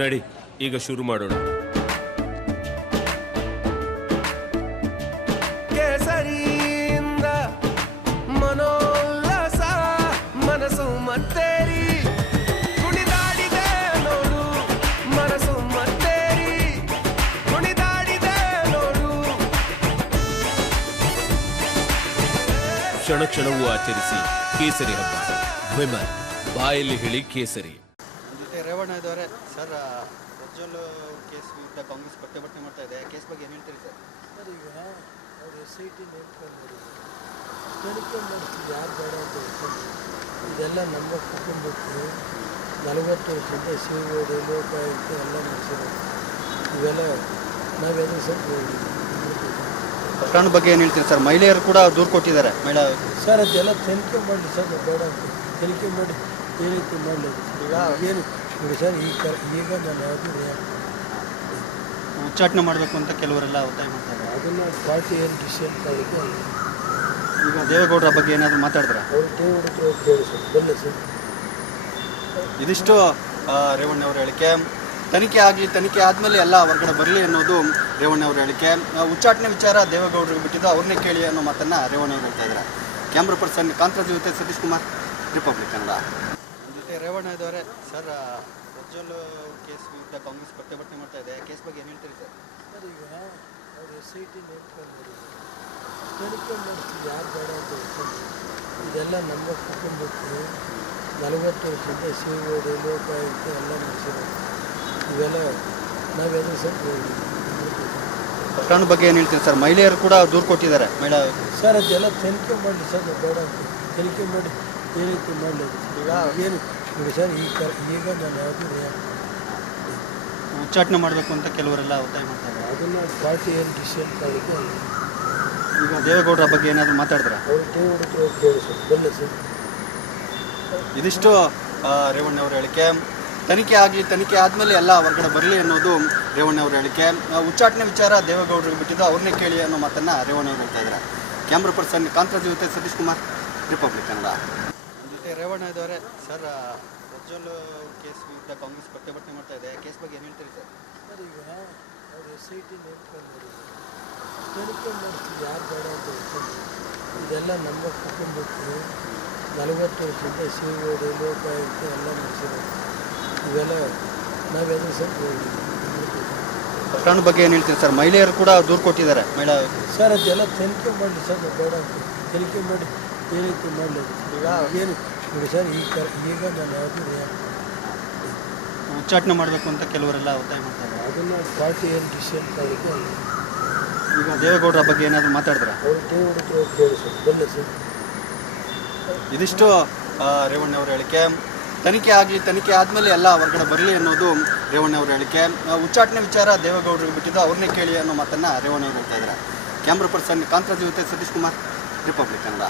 ನಡಿ, ಈಗ ಶುರು ಮಾಡೋಣ. ಕೇಸರಿಯಿಂದ ಮನೋಲ್ಲಾಸ ಮನಸ್ಸು ಮತ್ತೇರಿ ಕುಣಿದಾಡಿದೆ ನೋಡು, ಮನಸ್ಸು ಮತ್ತೇರಿ ಕುಣಿದಾಡಿದೆ ನೋಡು. ಕ್ಷಣ ಕ್ಷಣವೂ ಆಚರಿಸಿ ಕೇಸರಿ ಹಬ್ಬ. ವಿಮಲ್, ಬಾಯಲ್ಲಿ ಹೇಳಿ ಕೇಸರಿ. ರೇವಣ್ಣ ಇದ್ದವರೇ ಸರ್, ಪ್ರಜ್ವಲ್ ಕೇಸ್ ವಿರುದ್ಧ ಕಾಂಗ್ರೆಸ್ ಪ್ರತಿಭಟನೆ ಮಾಡ್ತಾ ಇದೆ. ಕೇಸ್ ಬಗ್ಗೆ ಏನು ಹೇಳ್ತೀರಿ ಸರ್? ಸರ್, ಈಗ ಅವ್ರು SIT ನೇಮಕೊಂಡು ತನಿಖೆ ಮಾಡಿಸ್ತೀವಿ, ಯಾರು ಬೇಡ ಅಂತ ಹೇಳ್ಕೊಂಡು ಇದೆಲ್ಲ ನಮ್ಮ ಕುಟುಂಬಕ್ಕೆ 40 ವರ್ಷದಿಂದ COD ಲೋಕಾಯುಕ್ತ ಎಲ್ಲ ನಡೆಸಿರೋದು. ಇವೆಲ್ಲ ನಾವೆಲ್ಲ ಸ್ವಲ್ಪ ಪ್ರಕರಣ ಬಗ್ಗೆ ಏನು ಹೇಳ್ತೀರಿ ಸರ್? ಮಹಿಳೆಯರು ಕೂಡ ದೂರು ಕೊಟ್ಟಿದ್ದಾರೆ. ಸರ್, ಅದೆಲ್ಲ ತನಿಖೆ ಮಾಡಲಿ ಸರ್, ಬೇಡ ಅಂತ ತನಿಖೆ ಮಾಡಿ ಈ ರೀತಿ ಮಾಡಲಿ. ಈಗ ಏನು ನೋಡಿ ಸರ್, ಈಗ ನಾನು ಯಾವುದು ಉಚ್ಚಾಟನೆ ಮಾಡಬೇಕು ಅಂತ ಕೆಲವರೆಲ್ಲ ಒತ್ತಾಯ ಮಾಡ್ತಾರೆ. ಅದನ್ನು ಪಾರ್ಟಿ ಏನು ಡಿಸಿಷನ್ ತಗೊಳ್ಳಿಕ್ಕೆ ಈಗ ದೇವೇಗೌಡರ ಬಗ್ಗೆ ಏನಾದರೂ ಮಾತಾಡಿದ್ರೆ ಅವ್ರು ದೇವಡಿದ್ರು ಕೇಳಿ ಸರ್, ಬಲ್ಲ ಸರ್. ಇದಿಷ್ಟು ರೇವಣ್ಣ ಅವರ ಹೇಳಿಕೆ. ತನಿಖೆ ಆದಮೇಲೆ ಎಲ್ಲ ಹೊರಗಡೆ ಬರಲಿ ಅನ್ನೋದು ರೇವಣ್ಣ ಅವರ ಹೇಳಿಕೆ. ಉಚ್ಚಾಟನೆ ವಿಚಾರ ದೇವೇಗೌಡರಿಗೆ ಬಿಟ್ಟಿದ್ದು, ಅವ್ರನ್ನೇ ಕೇಳಿ ಅನ್ನೋ ಮಾತನ್ನು ರೇವಣ್ಣ ಅವರು ಹೇಳ್ತಾ ಇದ್ದಾರೆ. ಕ್ಯಾಮ್ರಾ ಪರ್ಸನ್ ಕಾಂತರಾಜ್ ಜೊತೆ ಸತೀಶ್ ಕುಮಾರ್, ರಿಪಬ್ಲಿಕ್ ಕನ್ನಡ. ಜೊತೆ ರೇವಣ್ಣ ಇದ್ದವರೇ ಸರ್, ಪ್ರಜ್ವಲ್ ಕೇಸ್ ವಿರುದ್ಧ ಕಾಂಗ್ರೆಸ್ ಪ್ರತಿಭಟನೆ ಮಾಡ್ತಾ ಇದೆ. ಕೇಸ್ ಬಗ್ಗೆ ಏನು ಹೇಳ್ತೀರಿ ಸರ್? ಸರ್, ಈಗ ಅವ್ರು SIT ನೇಮಕೊಂಡು ತನಿಖೆ ಮಾಡಿಸ್ತೀವಿ, ಯಾರು ಬೇಡ ಅಂತ ಹೇಳ್ಕೊಂಡು ಇದೆಲ್ಲ ನಮ್ಮ ಕುಟುಂಬಕ್ಕೆ 40 ವರ್ಷದಿಂದ COD ಲೋಕಾಯುಕ್ತ ಎಲ್ಲ ನಡೆಸಿರೋದು. ಇವೆಲ್ಲ ನಾವೆಲ್ಲ ಸ್ವಲ್ಪ ಪ್ರಕರಣ ಬಗ್ಗೆ ಏನು ಹೇಳ್ತೀರಿ ಸರ್? ಮಹಿಳೆಯರು ಕೂಡ ದೂರು ಕೊಟ್ಟಿದ್ದಾರೆ. ಸರ್, ಅದೆಲ್ಲ ತನಿಖೆ ಮಾಡಲಿ ಸರ್, ಬೇಡ ಅಂತ ತನಿಖೆ ಮಾಡಿ ಈ ರೀತಿ ಮಾಡಲಿ. ಈಗ ಏನು ನೋಡಿ ಸರ್, ಈಗ ನಾನು ಯಾವುದು ಉಚ್ಚಾಟನೆ ಮಾಡಬೇಕು ಅಂತ ಕೆಲವರೆಲ್ಲ ಒತ್ತಾಯ ಮಾಡ್ತಾರೆ. ಅದನ್ನು ಪಾರ್ಟಿ ಏನು ಡಿಸಿಷನ್ ತಗೊಳ್ಳಿಕ್ಕೆ ಈಗ ದೇವೇಗೌಡರ ಬಗ್ಗೆ ಏನಾದರೂ ಮಾತಾಡಿದ್ರೆ ಅವ್ರು ದೇವಡಿದ್ರು ಕೇಳಿ ಸರ್, ಬಲ್ಲ ಸರ್. ಇದಿಷ್ಟು ರೇವಣ್ಣ ಅವರ ಹೇಳಿಕೆ. ತನಿಖೆ ಆದಮೇಲೆ ಎಲ್ಲ ಹೊರಗಡೆ ಬರಲಿ ಅನ್ನೋದು ರೇವಣ್ಣ ಅವರ ಹೇಳಿಕೆ. ಉಚ್ಚಾಟನೆ ವಿಚಾರ ದೇವೇಗೌಡರಿಗೆ ಬಿಟ್ಟಿದ್ದು, ಅವ್ರನ್ನೇ ಕೇಳಿ ಅನ್ನೋ ಮಾತನ್ನು ರೇವಣ್ಣ ಅವರು ಹೇಳ್ತಾ ಇದ್ದಾರೆ. ಕ್ಯಾಮ್ರಾ ಪರ್ಸನ್ ಕಾಂತರಾಜ್ ಜೊತೆ ಸತೀಶ್ ಕುಮಾರ್, ರಿಪಬ್ಲಿಕ್ ಕನ್ನಡ. ಜೊತೆ ರೇವಣ್ಣ ಇದ್ದವರೇ ಸರ್, ಪ್ರಜ್ವಲ್ ಕೇಸ್ ವಿರುದ್ಧ ಕಾಂಗ್ರೆಸ್ ಪ್ರತಿಭಟನೆ ಮಾಡ್ತಾ ಇದೆ. ಕೇಸ್ ಬಗ್ಗೆ ಏನು ಹೇಳ್ತೀರಿ ಸರ್? ಸರ್, ಈಗ ಅವ್ರು SIT ನೇಮಕೊಂಡು ತನಿಖೆ ಮಾಡಿಸ್ತೀವಿ, ಯಾರು ಬೇಡ ಅಂತ ಹೇಳ್ಕೊಂಡು ಇದೆಲ್ಲ ನಮ್ಮ ಕುಟುಂಬಕ್ಕೆ 40 ವರ್ಷದಿಂದ COD ಲೋಕಾಯುಕ್ತ ಎಲ್ಲ ನಡೆಸಿರೋದು. ಇವೆಲ್ಲ ನಾವೆಲ್ಲ ಸ್ವಲ್ಪ ಪ್ರಕರಣ ಬಗ್ಗೆ ಏನು ಹೇಳ್ತೀರಿ ಸರ್? ಮಹಿಳೆಯರು ಕೂಡ ದೂರು ಕೊಟ್ಟಿದ್ದಾರೆ. ಸರ್, ಅದೆಲ್ಲ ತನಿಖೆ ಮಾಡಲಿ ಸರ್, ಬೇಡ ಅಂತ ತನಿಖೆ ಮಾಡಿ ಈ ರೀತಿ ಮಾಡಲಿ. ಈಗ ಏನು ನೋಡಿ ಸರ್, ಈಗ ನಾನು ಯಾವುದು ಉಚ್ಚಾಟನೆ ಮಾಡಬೇಕು ಅಂತ ಕೆಲವರೆಲ್ಲ ಒತ್ತಾಯ ಮಾಡ್ತಾರೆ. ಅದನ್ನು ಪಾರ್ಟಿ ಏನು ಡಿಸಿಷನ್ ತಗೊಳ್ಳಿಕ್ಕೆ ಈಗ ದೇವೇಗೌಡರ ಬಗ್ಗೆ ಏನಾದರೂ ಮಾತಾಡಿದ್ರೆ ಅವ್ರು ದೇವಡಿದ್ರು ಕೇಳಿ ಸರ್, ಬಲ್ಲ ಸರ್. ಇದಿಷ್ಟು ರೇವಣ್ಣ ಅವರ ಹೇಳಿಕೆ. ತನಿಖೆ ಆದಮೇಲೆ ಎಲ್ಲ ಹೊರಗಡೆ ಬರಲಿ ಅನ್ನೋದು ರೇವಣ್ಣ ಅವರ ಹೇಳಿಕೆ. ಉಚ್ಚಾಟನೆ ವಿಚಾರ ದೇವೇಗೌಡರಿಗೆ ಬಿಟ್ಟಿದ್ದು, ಅವ್ರನ್ನೇ ಕೇಳಿ ಅನ್ನೋ ಮಾತನ್ನು ರೇವಣ್ಣ ಅವರು ಹೇಳ್ತಾ ಇದ್ದಾರೆ. ಕ್ಯಾಮ್ರಾ ಪರ್ಸನ್ ಕಾಂತರಾಜ್ ಜೊತೆ ಸತೀಶ್ ಕುಮಾರ್, ರಿಪಬ್ಲಿಕ್ ಕನ್ನಡ.